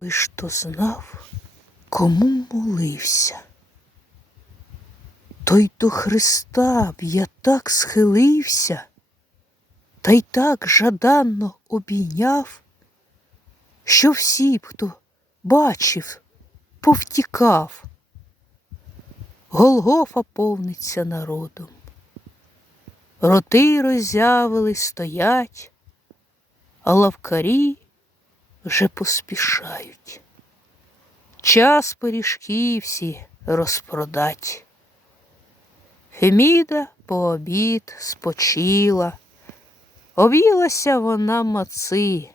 Ви ж то знав, кому молився. Той до Христа б я так схилився, та й так жаданно обійняв, що всі б, хто бачив, повтікав. Голгофа повниться народом. Роти роззявили, стоять, а лавкарі вже поспішають. Час пиріжки всі розпродать. Феміда по обід спочила, об'їлася вона маци,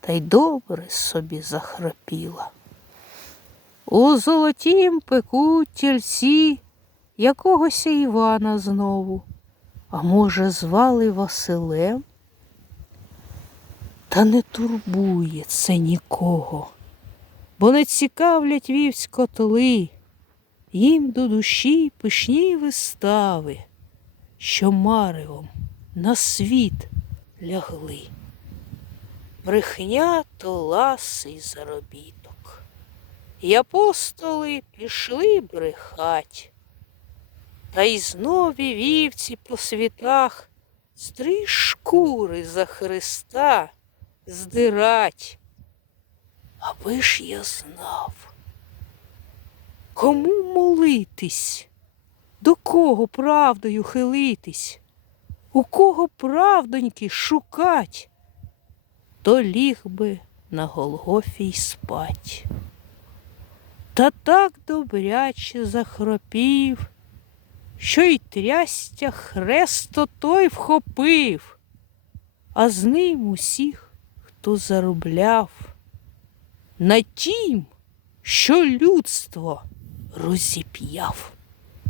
та й добре собі захрапіла. У золотім пекуть тільці якогось Івана знову, а може, звали Василем? Та не турбує це нікого, бо не цікавлять вівсь котли, їм до душі пишні вистави, що маревом на світ лягли. Брехня то ласий заробіток, і апостоли пішли брехать, та й знові вівці по світах стрі шкури за Христа здирать. Аби ж я знав, кому молитись, до кого правдою хилитись, у кого правдоньки шукать, то ліг би на Голгофі й спать. Та так добряче захропів, що й трястя хресто той вхопив, а з ним усіх, хто заробляв на тім, що людство розіп'яв.